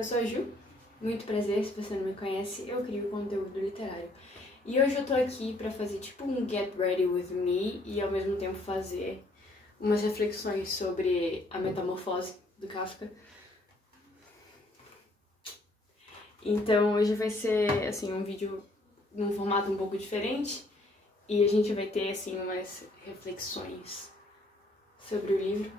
eu sou a Ju, muito prazer, se você não me conhece, eu crio conteúdo literário. E hoje eu tô aqui pra fazer tipo um Get Ready With Me e ao mesmo tempo fazer umas reflexões sobre a metamorfose do Kafka. Então hoje vai ser, assim, um vídeo num formato um pouco diferente e a gente vai ter, assim, umas reflexões sobre o livro.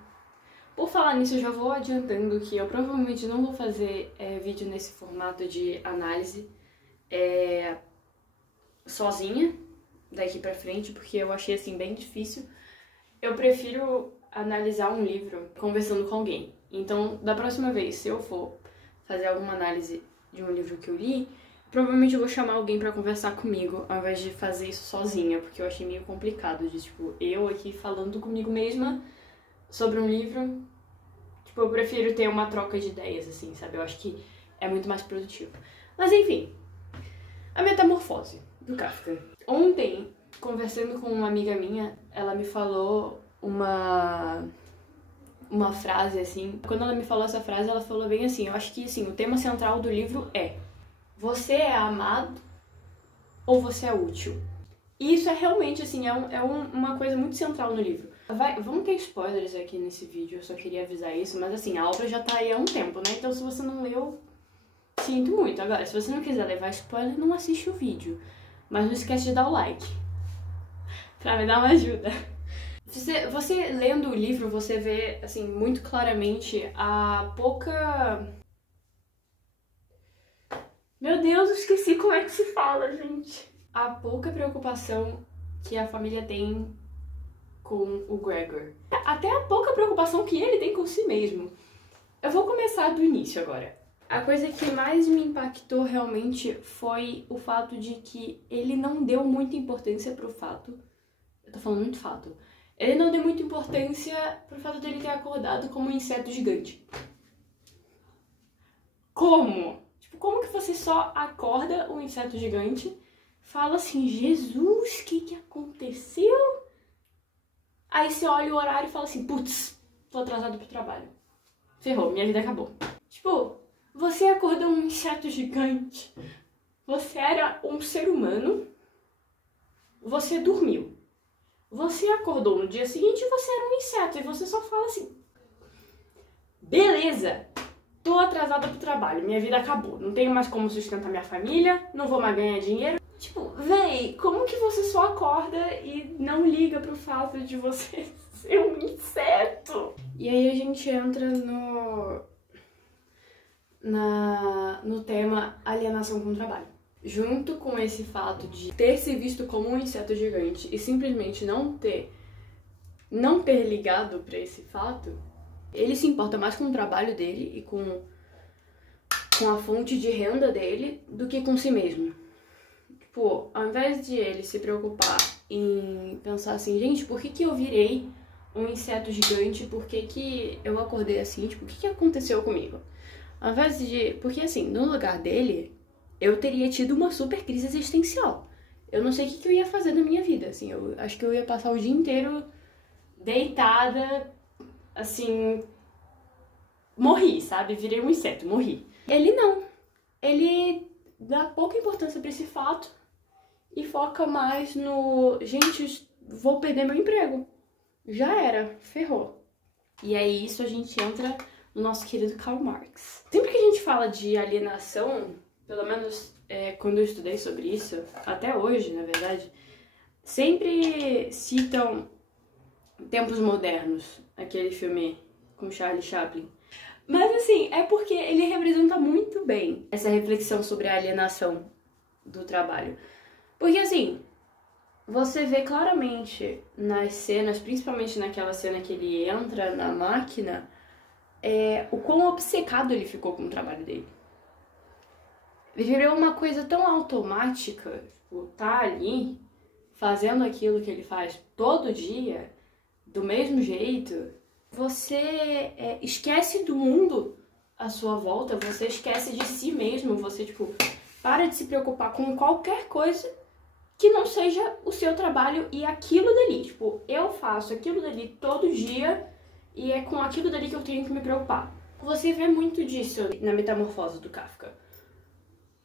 Por falar nisso, eu já vou adiantando que eu provavelmente não vou fazer vídeo nesse formato de análise sozinha, daqui pra frente, porque eu achei, assim, bem difícil. Eu prefiro analisar um livro conversando com alguém. Então, da próxima vez, se eu for fazer alguma análise de um livro que eu li, provavelmente eu vou chamar alguém pra conversar comigo, ao invés de fazer isso sozinha, porque eu achei meio complicado, de, tipo, eu aqui falando comigo mesma sobre um livro. Tipo, eu prefiro ter uma troca de ideias, assim, sabe? Eu acho que é muito mais produtivo. Mas, enfim, a metamorfose do Kafka. Ontem, conversando com uma amiga minha, ela me falou uma frase, assim. Quando ela me falou essa frase, ela falou bem assim, eu acho que, assim, o tema central do livro é: você é amado ou você é útil? E isso é realmente, assim, uma coisa muito central no livro. Vamos ter spoilers aqui nesse vídeo, eu só queria avisar isso, mas assim, a obra já tá aí há um tempo, né? Então se você não leu, sinto muito. Agora, se você não quiser levar spoiler, não assiste o vídeo. Mas não esquece de dar o like, pra me dar uma ajuda. Você lendo o livro, você vê, assim, muito claramente a pouca... Meu Deus, eu esqueci como é que se fala, gente. A pouca preocupação que a família tem com o Gregor. Até a pouca preocupação que ele tem com si mesmo. Eu vou começar do início agora. A coisa que mais me impactou realmente foi o fato de que ele não deu muita importância pro fato... Eu tô falando muito fato. Ele não deu muita importância pro fato dele ter acordado como um inseto gigante. Como? Tipo, como que você só acorda um inseto gigante, fala assim, Jesus, o que aconteceu? Aí você olha o horário e fala assim, putz, tô atrasado pro trabalho. Ferrou, minha vida acabou. Tipo, você acordou um inseto gigante. Você era um ser humano. Você dormiu. Você acordou no dia seguinte e você era um inseto. E você só fala assim, beleza, tô atrasada pro trabalho, minha vida acabou. Não tenho mais como sustentar minha família, não vou mais ganhar dinheiro. Tipo, véi, como que você só acorda e não liga pro fato de você ser um inseto? E aí a gente entra no tema alienação com o trabalho. Junto com esse fato de ter se visto como um inseto gigante e simplesmente não ter ligado pra esse fato, ele se importa mais com o trabalho dele e com a fonte de renda dele do que com si mesmo. Tipo, ao invés de ele se preocupar em pensar assim, gente, por que eu virei um inseto gigante? Por que eu acordei assim? Tipo, o que aconteceu comigo? Ao invés de... Porque assim, no lugar dele, eu teria tido uma super crise existencial. Eu não sei o que eu ia fazer na minha vida, assim. Eu acho que eu ia passar o dia inteiro deitada, assim... Morri, sabe? Virei um inseto, morri. Ele não. Ele dá pouca importância pra esse fato e foca mais no... Gente, vou perder meu emprego. Já era, ferrou. E aí isso a gente entra no nosso querido Karl Marx. Sempre que a gente fala de alienação, pelo menos quando eu estudei sobre isso, até hoje, na verdade, sempre citam Tempos Modernos, aquele filme com Charlie Chaplin. Mas assim, é porque ele representa muito bem essa reflexão sobre a alienação do trabalho. Porque assim, você vê claramente nas cenas, principalmente naquela cena que ele entra na máquina, o quão obcecado ele ficou com o trabalho dele. Virou uma coisa tão automática, tipo, tá ali, fazendo aquilo que ele faz todo dia, do mesmo jeito, você esquece do mundo à sua volta, você esquece de si mesmo, você, tipo, para de se preocupar com qualquer coisa que não seja o seu trabalho e aquilo dali. Tipo, eu faço aquilo dali todo dia e é com aquilo dali que eu tenho que me preocupar. Você vê muito disso na Metamorfose do Kafka.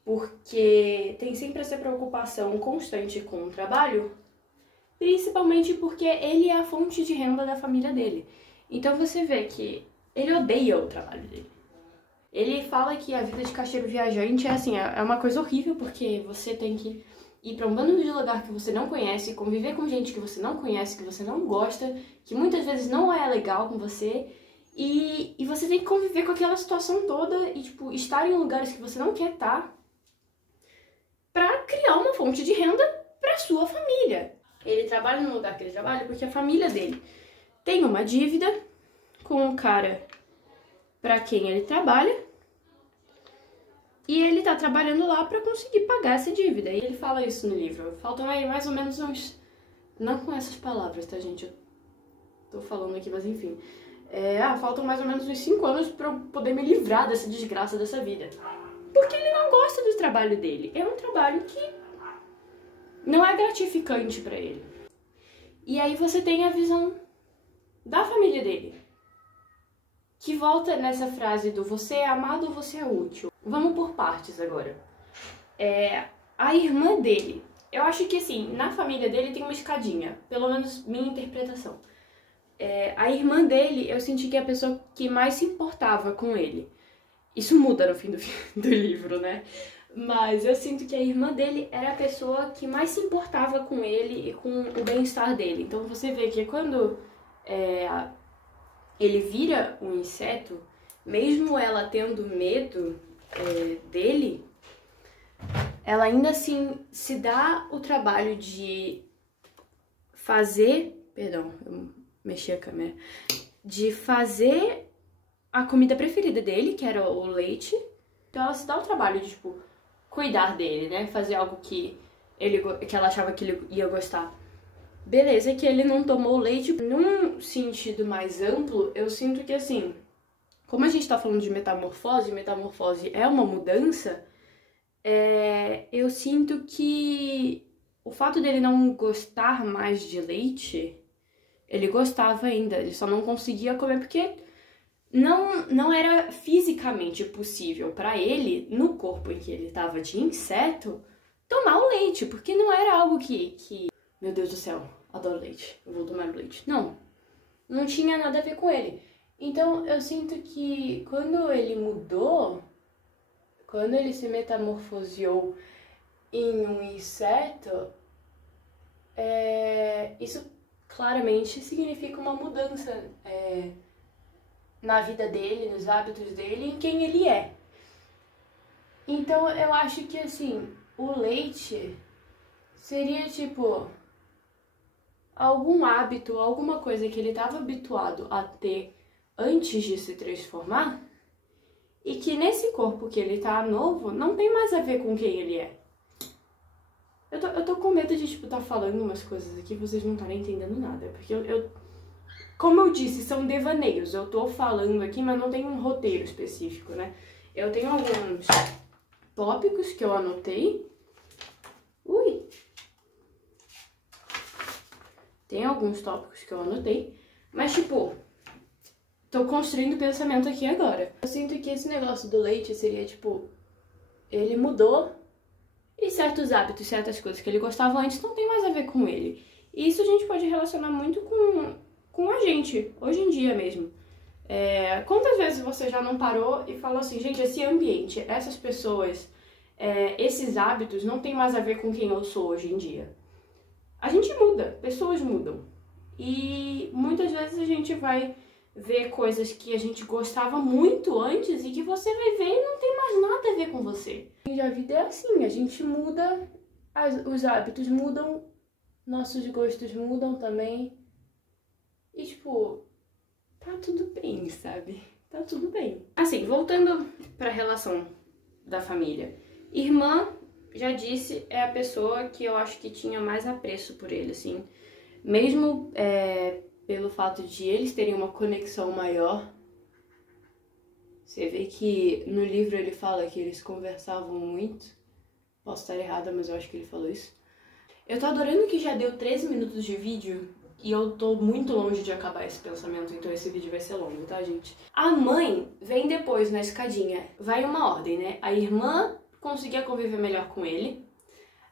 Porque tem sempre essa preocupação constante com o trabalho, principalmente porque ele é a fonte de renda da família dele. Então você vê que ele odeia o trabalho dele. Ele fala que a vida de caixeiro viajante é assim, é uma coisa horrível, porque você tem que ir pra um bando de lugar que você não conhece, conviver com gente que você não conhece, que você não gosta, que muitas vezes não é legal com você, e você tem que conviver com aquela situação toda e, tipo, estar em lugares que você não quer estar pra criar uma fonte de renda pra sua família. Ele trabalha no lugar que ele trabalha porque a família dele tem uma dívida com o cara pra quem ele trabalha, e ele tá trabalhando lá pra conseguir pagar essa dívida. E ele fala isso no livro. Faltam aí mais ou menos uns... Não com essas palavras, tá, gente? Eu tô falando aqui, mas enfim. Faltam mais ou menos uns 5 anos pra eu poder me livrar dessa desgraça dessa vida. Porque ele não gosta do trabalho dele. É um trabalho que não é gratificante pra ele. E aí você tem a visão da família dele, que volta nessa frase do você é amado ou você é útil. Vamos por partes agora. A irmã dele. Eu acho que assim, na família dele tem uma escadinha. Pelo menos minha interpretação. A irmã dele, eu senti que é a pessoa que mais se importava com ele. Isso muda no fim do livro, né? Mas eu sinto que a irmã dele era a pessoa que mais se importava com ele e com o bem-estar dele. Então você vê que quando ele vira um inseto, mesmo ela tendo medo dele, ela ainda assim se dá o trabalho de fazer... Perdão, eu mexi a câmera. De fazer a comida preferida dele, que era o leite. Então ela se dá o trabalho de, tipo, cuidar dele, né? Fazer algo que ela achava que ele ia gostar. Beleza, que ele não tomou leite. Num sentido mais amplo, eu sinto que, assim, como a gente tá falando de metamorfose é uma mudança, eu sinto que o fato dele não gostar mais de leite, ele gostava ainda, ele só não conseguia comer porque não era fisicamente possível pra ele, no corpo em que ele tava de inseto, tomar o leite, porque não era algo que... Meu Deus do céu, adoro leite, eu vou tomar leite. Não tinha nada a ver com ele. Então eu sinto que quando ele mudou, quando ele se metamorfoseou em um inseto, isso claramente significa uma mudança na vida dele, nos hábitos dele, em quem ele é. Então eu acho que assim, o leite seria tipo algum hábito, alguma coisa que ele estava habituado a ter antes de se transformar, e que nesse corpo que ele tá novo, não tem mais a ver com quem ele é. Eu tô com medo de, tipo, tá falando umas coisas aqui e vocês não estarem entendendo nada, porque como eu disse, são devaneios, eu tô falando aqui, mas não tem um roteiro específico, né? Eu tenho alguns tópicos que eu anotei. Tem alguns tópicos que eu anotei, mas, tipo, tô construindo pensamento aqui agora. Eu sinto que esse negócio do leite seria, tipo, ele mudou e certos hábitos, certas coisas que ele gostava antes não tem mais a ver com ele. E isso a gente pode relacionar muito com a gente, hoje em dia mesmo. Quantas vezes você já não parou e falou assim, gente, esse ambiente, essas pessoas, esses hábitos não tem mais a ver com quem eu sou hoje em dia. A gente muda, pessoas mudam. E muitas vezes a gente vai ver coisas que a gente gostava muito antes e que você vai ver e não tem mais nada a ver com você. E a vida é assim, a gente muda, os hábitos mudam, nossos gostos mudam também. E tipo, tá tudo bem, sabe? Tá tudo bem. Assim, voltando pra relação da família. Irmã, já disse, é a pessoa que eu acho que tinha mais apreço por ele, assim. Mesmo pelo fato de eles terem uma conexão maior. Você vê que no livro ele fala que eles conversavam muito. Posso estar errada, mas eu acho que ele falou isso. Eu tô adorando que já deu 13 minutos de vídeo E eu tô muito longe de acabar esse pensamento, então esse vídeo vai ser longo, tá, gente? A mãe vem depois na escadinha, vai uma ordem, né? A irmã conseguia conviver melhor com ele.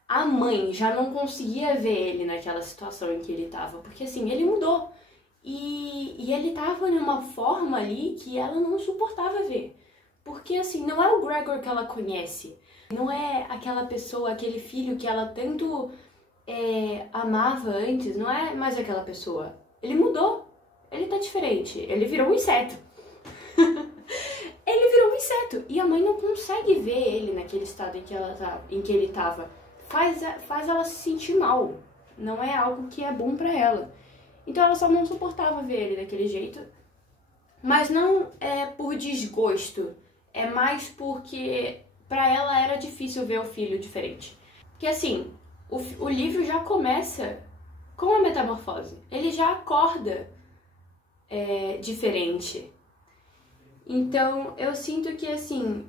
A mãe já não conseguia ver ele naquela situação em que ele tava, porque assim, ele mudou. E ele tava numa forma ali que ela não suportava ver. Porque assim, não é o Gregor que ela conhece. Não é aquela pessoa, aquele filho que ela tanto amava antes. Não é mais aquela pessoa. Ele mudou. Ele tá diferente. Ele virou um inseto. Ele virou um inseto. E a mãe não consegue ver ele naquele estado em que ele tava. Faz ela se sentir mal. Não é algo que é bom pra ela. Então ela só não suportava ver ele daquele jeito. Mas não é por desgosto. É mais porque pra ela era difícil ver o filho diferente. Porque assim, o livro já começa com a metamorfose. Ele já acorda diferente. Então eu sinto que assim,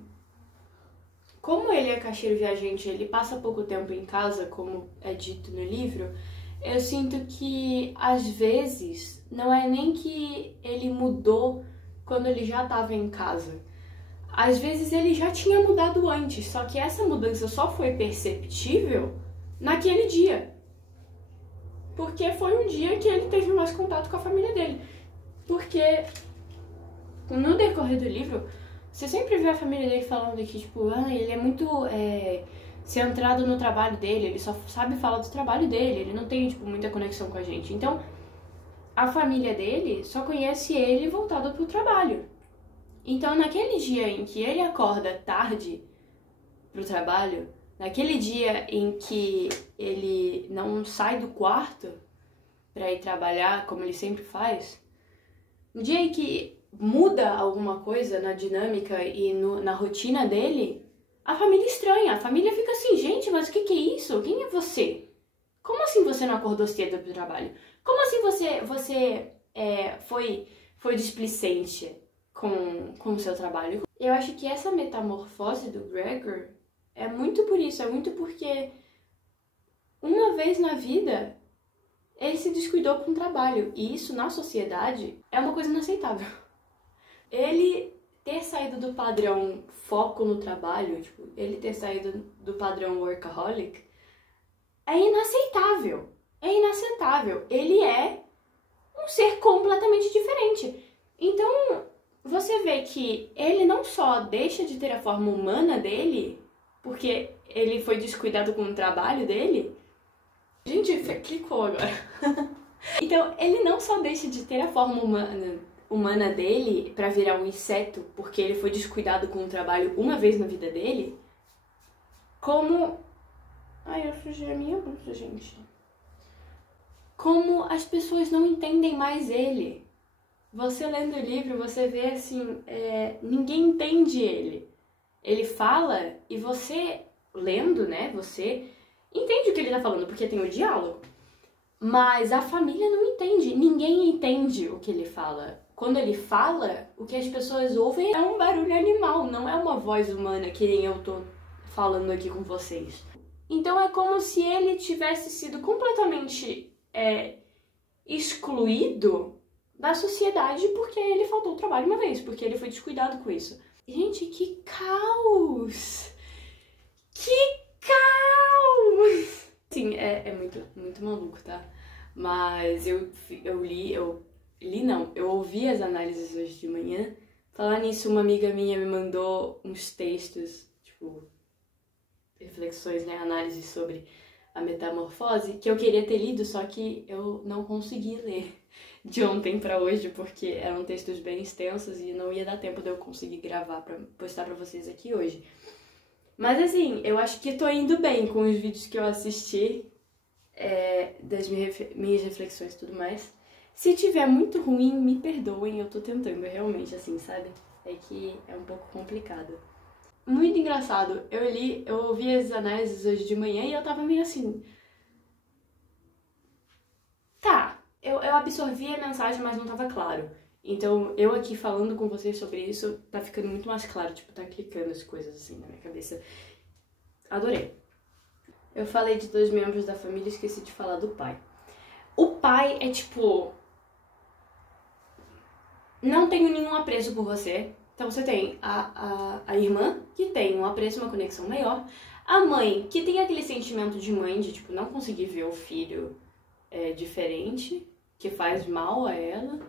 como ele é caixeiro viajante, ele passa pouco tempo em casa, como é dito no livro, eu sinto que às vezes não é nem que ele mudou quando ele já estava em casa. Às vezes ele já tinha mudado antes, só que essa mudança só foi perceptível naquele dia. Porque foi um dia que ele teve mais contato com a família dele. Porque no decorrer do livro, você sempre vê a família dele falando que, tipo, ele é muito centrado no trabalho dele, ele só sabe falar do trabalho dele, ele não tem, tipo, muita conexão com a gente. Então, a família dele só conhece ele voltado pro trabalho. Então, naquele dia em que ele acorda tarde pro trabalho, naquele dia em que ele não sai do quarto pra ir trabalhar, como ele sempre faz, no dia em que muda alguma coisa na dinâmica e na rotina dele, a família estranha, a família fica assim, gente, mas o que é isso? Quem é você? Como assim você não acordou cedo pro trabalho? Como assim você foi displicente com o seu trabalho? Eu acho que essa metamorfose do Gregor é muito por isso, é muito porque uma vez na vida ele se descuidou com o trabalho, e isso na sociedade é uma coisa inaceitável. Ele ter saído do padrão foco no trabalho, tipo, ele ter saído do padrão workaholic, é inaceitável. É inaceitável. Ele é um ser completamente diferente. Então, você vê que ele não só deixa de ter a forma humana dele, porque ele foi descuidado com o trabalho dele. Gente, clicou agora. Então, ele não só deixa de ter a forma humana dele pra virar um inseto, porque ele foi descuidado com o trabalho uma vez na vida dele, como... Ai, eu sujei a minha blusa, gente. Como as pessoas não entendem mais ele. Você lendo o livro, você vê assim, ninguém entende ele. Ele fala e você, lendo, né, você entende o que ele tá falando, porque tem o diálogo. Mas a família não entende, ninguém entende o que ele fala. Quando ele fala, o que as pessoas ouvem é um barulho animal, não é uma voz humana que nem eu tô falando aqui com vocês. Então é como se ele tivesse sido completamente excluído da sociedade porque ele faltou ao trabalho uma vez, porque ele foi descuidado com isso. Gente, que caos! Que caos! Sim, é muito maluco, tá? Mas eu ouvi as análises hoje de manhã. Falar nisso, uma amiga minha me mandou uns textos, tipo, reflexões, né, análises sobre a metamorfose, que eu queria ter lido, só que eu não consegui ler de ontem pra hoje, porque eram textos bem extensos e não ia dar tempo de eu conseguir gravar pra postar pra vocês aqui hoje. Mas assim, eu acho que tô indo bem com os vídeos que eu assisti, das minhas reflexões e tudo mais. Se tiver muito ruim, me perdoem, eu tô tentando realmente, assim, sabe? É que é um pouco complicado. Muito engraçado, eu ouvi as análises hoje de manhã e eu tava meio assim... Tá, eu absorvi a mensagem, mas não tava claro. Então, eu aqui falando com vocês sobre isso, tá ficando muito mais claro, tipo, tá clicando as coisas assim na minha cabeça. Adorei. Eu falei de 2 membros da família e esqueci de falar do pai. O pai é tipo... Não tenho nenhum apreço por você. Então você tem a irmã, que tem um apreço, uma conexão maior. A mãe, que tem aquele sentimento de mãe, de tipo, não conseguir ver o filho diferente, que faz mal a ela.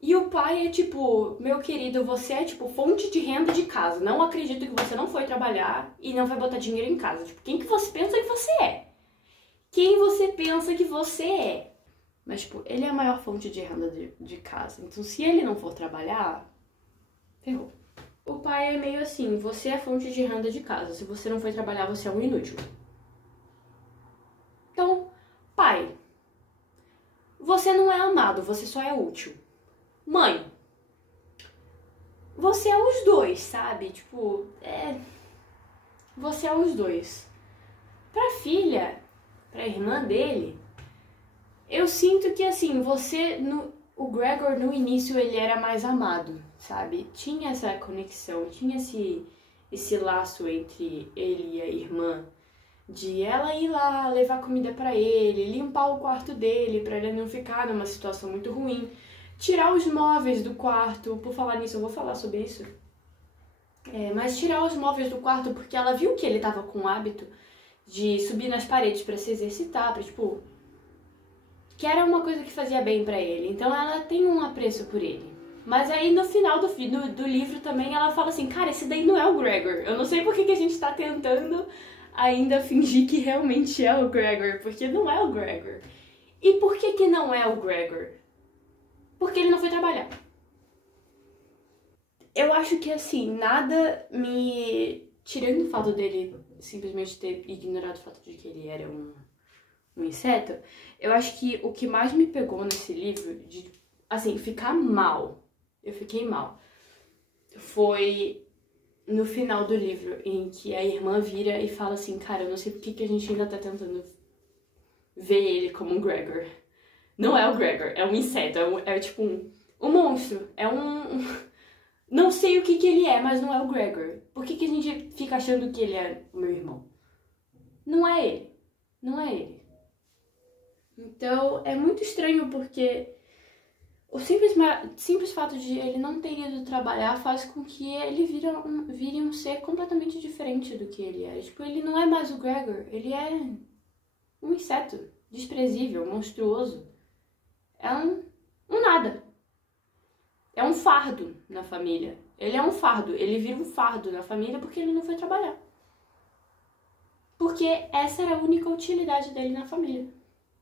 E o pai é tipo, meu querido, você é tipo fonte de renda de casa. Não acredito que você não foi trabalhar e não vai botar dinheiro em casa. Tipo, quem que você pensa que você é? Quem você pensa que você é? Mas, tipo, ele é a maior fonte de renda de casa. Então, se ele não for trabalhar, ferrou. O pai é meio assim, você é fonte de renda de casa. Se você não for trabalhar, você é um inútil. Então, pai, você não é amado, você só é útil. Mãe, você é os dois, sabe? Tipo, você é os dois. Pra filha, pra irmã dele, eu sinto que, assim, o Gregor, no início, ele era mais amado, sabe? Tinha essa conexão, tinha esse laço entre ele e a irmã, de ela ir lá levar comida pra ele, limpar o quarto dele pra ele não ficar numa situação muito ruim, tirar os móveis do quarto. Por falar nisso, eu vou falar sobre isso. Mas tirar os móveis do quarto porque ela viu que ele tava com o hábito de subir nas paredes pra se exercitar, pra, tipo... que era uma coisa que fazia bem pra ele. Então ela tem um apreço por ele. Mas aí no final do livro também ela fala assim, cara, esse daí não é o Gregor. Eu não sei por que a gente tá tentando ainda fingir que realmente é o Gregor, porque não é o Gregor. E por que não é o Gregor? Porque ele não foi trabalhar. Eu acho que, assim, nada me... tirando o fato dele simplesmente ter ignorado o fato de que ele era um inseto, eu acho que o que mais me pegou nesse livro, de, assim, ficar mal, eu fiquei mal, foi no final do livro, em que a irmã vira e fala assim, cara, eu não sei por que a gente ainda tá tentando ver ele como um Gregor. Não é o Gregor, é um inseto, é tipo um monstro, não sei o que ele é, mas não é o Gregor. Por que a gente fica achando que ele é o meu irmão? Não é ele, não é ele. Então, é muito estranho porque o simples fato de ele não ter ido trabalhar faz com que ele vire um ser completamente diferente do que ele é. Tipo, ele não é mais o Gregor, ele é um inseto desprezível, monstruoso. É um nada. É um fardo na família. Ele é um fardo, ele vira um fardo na família porque ele não foi trabalhar. Porque essa era a única utilidade dele na família.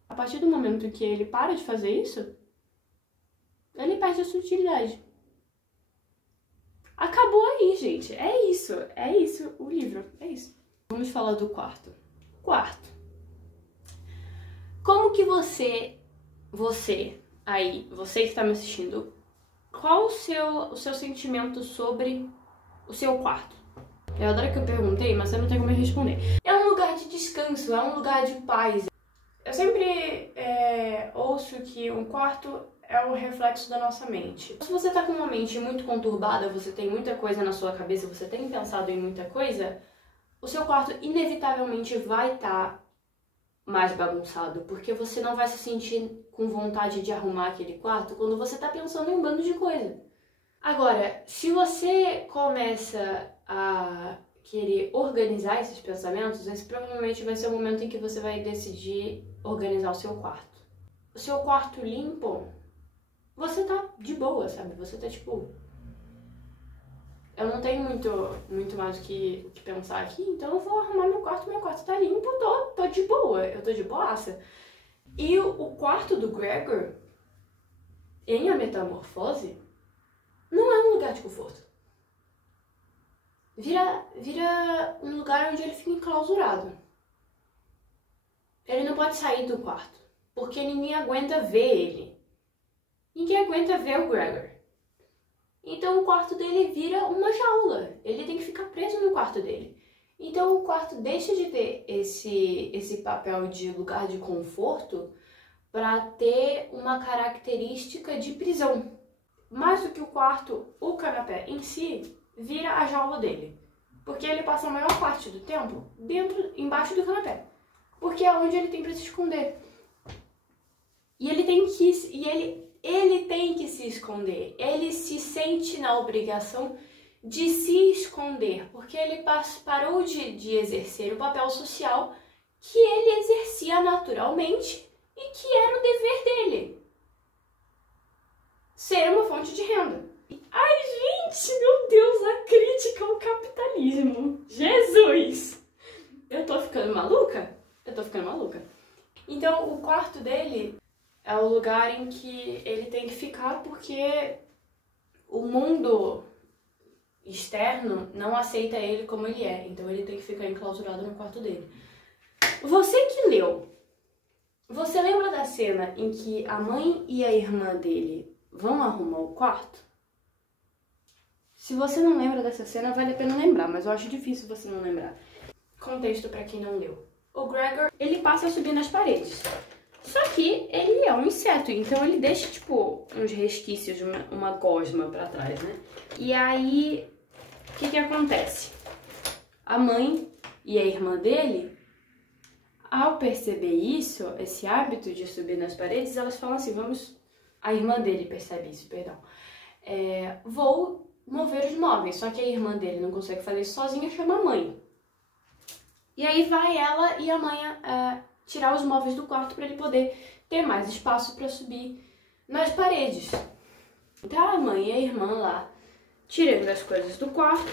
A partir do momento que ele para de fazer isso, ele perde a sua utilidade. Acabou aí, gente. É isso o livro, é isso. Vamos falar do quarto. Quarto. Como que você que está me assistindo, qual o seu sentimento sobre o seu quarto? Eu adoro que eu perguntei, mas você não tem como me responder. É um lugar de descanso, é um lugar de paz. Eu sempre ouço que um quarto é o reflexo da nossa mente. Se você tá com uma mente muito conturbada, você tem muita coisa na sua cabeça, você tem pensado em muita coisa, o seu quarto inevitavelmente vai estar mais bagunçado, porque você não vai se sentir com vontade de arrumar aquele quarto quando você tá pensando em um bando de coisa. Agora, se você começa a querer organizar esses pensamentos, esse provavelmente vai ser o momento em que você vai decidir organizar o seu quarto. O seu quarto limpo, você tá de boa, sabe? Você tá tipo... eu não tenho muito mais o que pensar aqui, então eu vou arrumar meu quarto tá limpo, tô de boa, eu tô de boaça. E o quarto do Gregor, em A Metamorfose, não é um lugar de conforto. Vira um lugar onde ele fica enclausurado. Ele não pode sair do quarto, porque ninguém aguenta ver ele. Ninguém aguenta ver o Gregor. Então o quarto dele vira uma jaula. Ele tem que ficar preso no quarto dele. Então o quarto deixa de ter esse papel de lugar de conforto para ter uma característica de prisão. Mais do que o quarto, o canapé em si vira a jaula dele. Porque ele passa a maior parte do tempo embaixo do canapé. Porque é onde ele tem para se esconder. E ele tem que se esconder. Ele se sente na obrigação de se esconder, porque ele parou de exercer o papel social que ele exercia naturalmente e que era o dever dele. Ser uma fonte de renda. Ai, gente, meu Deus, a crítica ao capitalismo. Jesus! Eu tô ficando maluca? Eu tô ficando maluca. Então, o quarto dele é o lugar em que ele tem que ficar porque o mundo externo não aceita ele como ele é. Então, ele tem que ficar enclausurado no quarto dele. Você que leu, você lembra da cena em que a mãe e a irmã dele vão arrumar o quarto? Se você não lembra dessa cena, vale a pena lembrar, mas eu acho difícil você não lembrar. Contexto pra quem não leu. O Gregor, ele passa a subir nas paredes. Só que ele é um inseto, então ele deixa, tipo, uns resquícios, uma gosma pra trás, né? E aí, o que acontece? A mãe e a irmã dele, ao perceber isso, esse hábito de subir nas paredes, elas falam assim, A irmã dele percebe isso, perdão. Vou mover os móveis, só que a irmã dele não consegue fazer isso sozinha, chama a mãe. E aí vai ela e a mãe tirar os móveis do quarto para ele poder ter mais espaço para subir nas paredes. Então a mãe e a irmã lá tirando as coisas do quarto.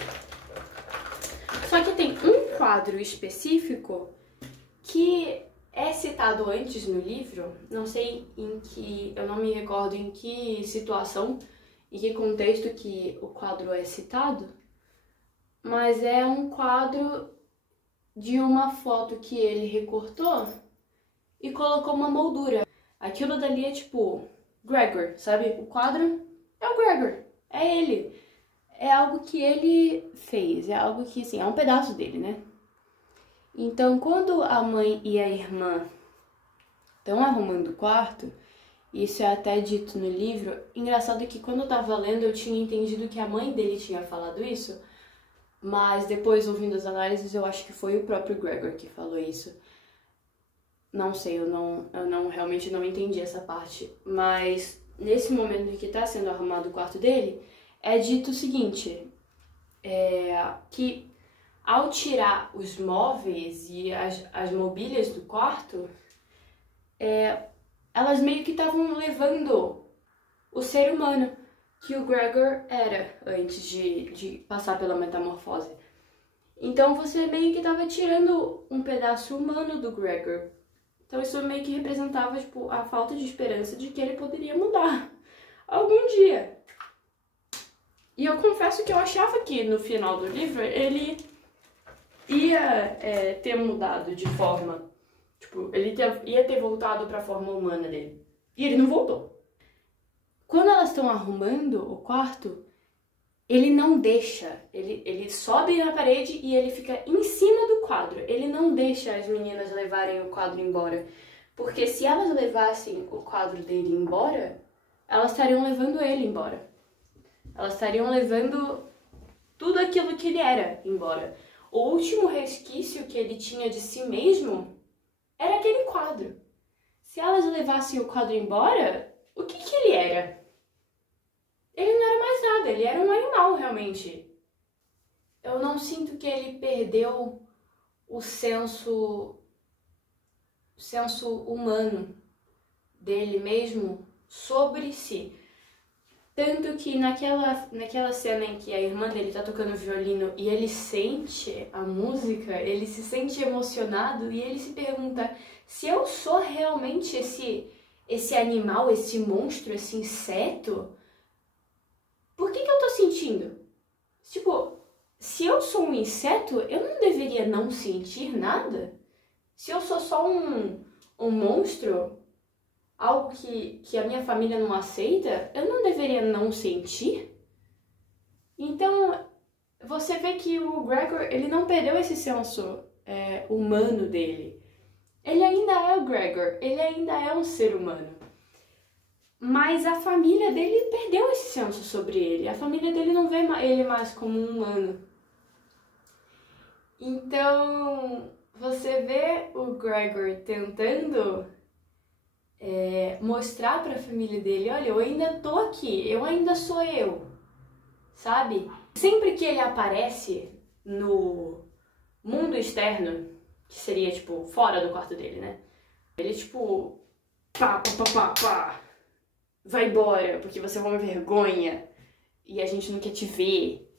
Só que tem um quadro específico que é citado antes no livro, não sei eu não me recordo em que situação, em que contexto que o quadro é citado, mas é um quadro de uma foto que ele recortou e colocou uma moldura. Aquilo dali é tipo Gregor, sabe? O quadro é o Gregor, é ele. É algo que ele fez, é algo que, assim, é um pedaço dele, né? Então, quando a mãe e a irmã estão arrumando o quarto, isso é até dito no livro. Engraçado que quando eu tava lendo, eu tinha entendido que a mãe dele tinha falado isso, mas depois, ouvindo as análises, eu acho que foi o próprio Gregor que falou isso. Não sei, eu realmente não entendi essa parte. Mas nesse momento em que tá sendo arrumado o quarto dele, é dito o seguinte, que ao tirar os móveis e as mobílias do quarto, elas meio que estavam levando o ser humano que o Gregor era antes de passar pela metamorfose. Então você meio que estava tirando um pedaço humano do Gregor. Então isso meio que representava, tipo, a falta de esperança de que ele poderia mudar algum dia. E eu confesso que eu achava que no final do livro ele ia ter mudado de forma, tipo, ele ia ter voltado para a forma humana dele. E ele não voltou. Quando elas estão arrumando o quarto, ele não deixa, ele sobe na parede e ele fica em cima do quadro. Ele não deixa as meninas levarem o quadro embora. Porque se elas levassem o quadro dele embora, elas estariam levando ele embora. Elas estariam levando tudo aquilo que ele era embora. O último resquício que ele tinha de si mesmo era aquele quadro. Se elas levassem o quadro embora, o que ele era? Ele não era mais nada, ele era um animal, realmente. Eu não sinto que ele perdeu o senso humano dele mesmo sobre si. Tanto que naquela cena em que a irmã dele tá tocando violino e ele sente a música, ele se sente emocionado e ele se pergunta se eu sou realmente esse animal, esse monstro, esse inseto, por que eu tô sentindo? Tipo, se eu sou um inseto, eu não deveria não sentir nada? Se eu sou só um monstro, algo que a minha família não aceita, eu não deveria não sentir? Então, você vê que o Gregor, ele não perdeu esse senso humano dele. Ele ainda é o Gregor, ele ainda é um ser humano. Mas a família dele perdeu esse senso sobre ele. A família dele não vê ele mais como um humano. Então, você vê o Gregor tentando mostrar pra família dele, olha, eu ainda tô aqui, eu ainda sou eu, sabe? Sempre que ele aparece no mundo externo, que seria, tipo, fora do quarto dele, né? Ele, tipo, pá, vai embora, porque você é uma vergonha e a gente não quer te ver.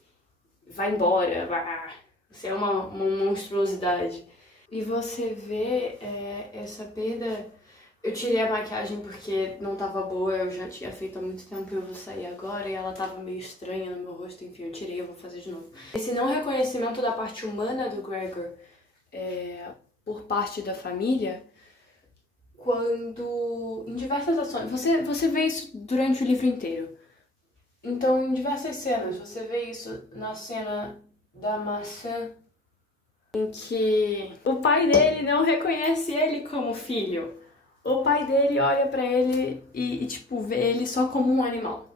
Vai embora, vá. Você é uma monstruosidade. E você vê essa perda. Eu tirei a maquiagem porque não tava boa, eu já tinha feito há muito tempo e eu vou sair agora e ela tava meio estranha no meu rosto, enfim, eu tirei, eu vou fazer de novo. Esse não reconhecimento da parte humana do Gregor por parte da família, quando em diversas ações, você vê isso durante o livro inteiro. Então, em diversas cenas, você vê isso na cena da maçã, em que o pai dele não reconhece ele como filho. O pai dele olha pra ele e tipo, vê ele só como um animal.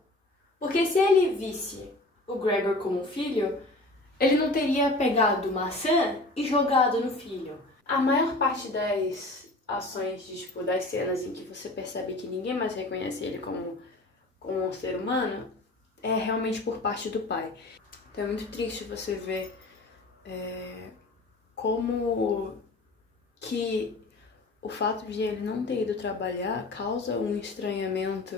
Porque se ele visse o Gregor como um filho, ele não teria pegado maçã e jogado no filho. A maior parte das ações, tipo, das cenas em que você percebe que ninguém mais reconhece ele como um ser humano, é realmente por parte do pai. Então é muito triste você ver como que o fato de ele não ter ido trabalhar causa um estranhamento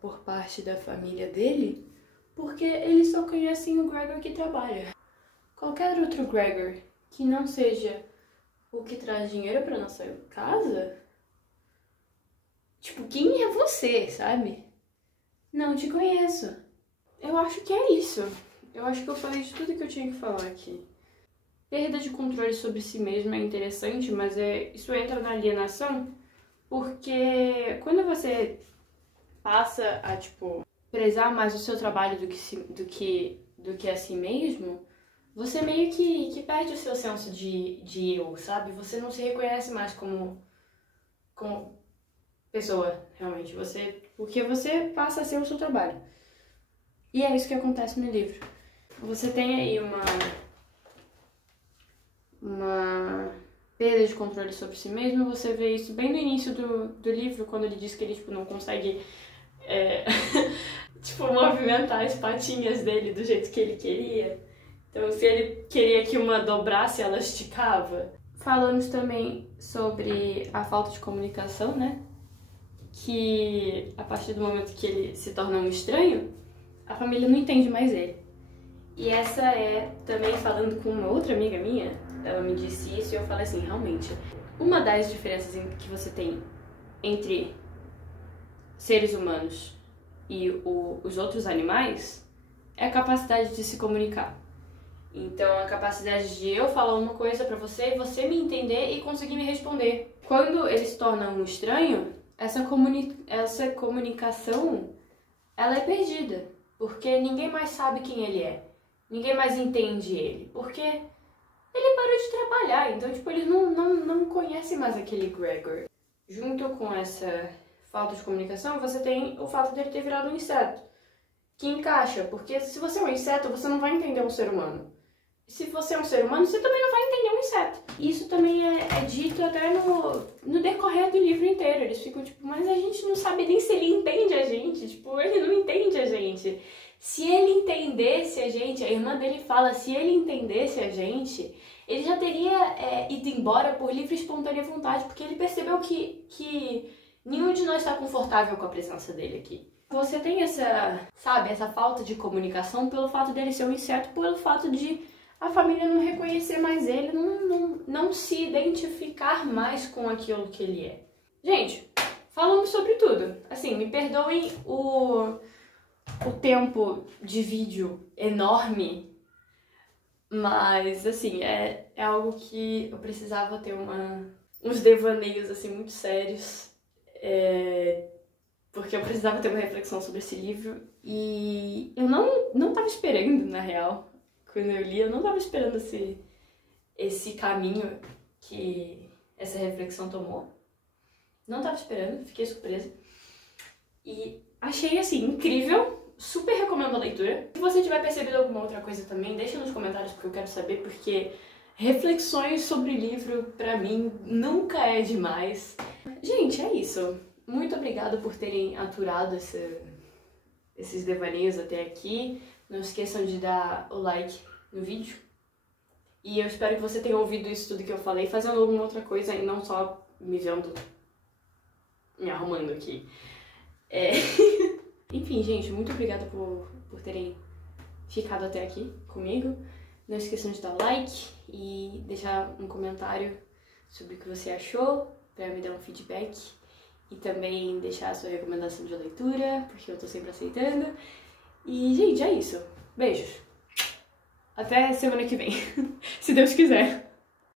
por parte da família dele, porque eles só conhecem o Gregor que trabalha. Qualquer outro Gregor que não seja o que traz dinheiro pra nossa casa, tipo, quem é você, sabe? Não te conheço. Eu acho que é isso. Eu acho que eu falei de tudo que eu tinha que falar aqui. Perda de controle sobre si mesmo é interessante, mas isso entra na alienação, porque quando você passa a, tipo, prezar mais o seu trabalho do que a si mesmo, você meio que perde o seu senso de eu, sabe? Você não se reconhece mais como pessoa, realmente. Porque você passa a ser o seu trabalho. E é isso que acontece no livro. Você tem aí uma perda de controle sobre si mesmo. Você vê isso bem no início do livro, quando ele diz que ele, tipo, não consegue tipo, movimentar as patinhas dele do jeito que ele queria. Então, se ele queria que uma dobrasse, ela esticava. Falamos também sobre a falta de comunicação, né? Que a partir do momento que ele se torna um estranho, a família não entende mais ele. E essa é também falando com uma outra amiga minha, ela me disse isso e eu falei assim, realmente, uma das diferenças que você tem entre seres humanos e os outros animais é a capacidade de se comunicar. Então, a capacidade de eu falar uma coisa pra você, você me entender e conseguir me responder. Quando ele se torna um estranho, essa comunicação, ela é perdida, porque ninguém mais sabe quem ele é. Ninguém mais entende ele, porque ele parou de trabalhar, então, tipo, eles não conhecem mais aquele Gregor. Junto com essa falta de comunicação, você tem o fato dele ter virado um inseto, que encaixa, porque se você é um inseto, você não vai entender um ser humano. Se você é um ser humano, você também não vai entender um inseto. Isso também é dito até no decorrer do livro inteiro. Eles ficam tipo, mas a gente não sabe nem se ele entende a gente. Tipo, ele não entende a gente. Se ele entendesse a gente, a irmã dele fala, se ele entendesse a gente, ele já teria ido embora por livre e espontânea vontade, porque ele percebeu que nenhum de nós está confortável com a presença dele aqui. Você tem essa falta de comunicação pelo fato dele ser um inseto, pelo fato de a família não reconhecer mais ele, não se identificar mais com aquilo que ele é. Gente, falamos sobre tudo. Assim, me perdoem o tempo de vídeo enorme, mas, assim, é algo que eu precisava ter uns devaneios, assim, muito sérios, porque eu precisava ter uma reflexão sobre esse livro, e eu não tava esperando, na real. Quando eu li, eu não tava esperando esse caminho que essa reflexão tomou. Não tava esperando, fiquei surpresa. E achei, assim, incrível. Super recomendo a leitura. Se você tiver percebido alguma outra coisa também, deixa nos comentários, porque eu quero saber, porque reflexões sobre livro, pra mim, nunca é demais. Gente, é isso. Muito obrigada por terem aturado esses devaneios até aqui. Não esqueçam de dar o like no vídeo. E eu espero que você tenha ouvido isso tudo que eu falei, fazendo alguma outra coisa e não só me vendo, me arrumando aqui. Enfim, gente, muito obrigada por terem ficado até aqui comigo. Não esqueçam de dar like e deixar um comentário sobre o que você achou, pra me dar um feedback. E também deixar a sua recomendação de leitura, porque eu tô sempre aceitando. E, gente, é isso. Beijos. Até semana que vem, se Deus quiser.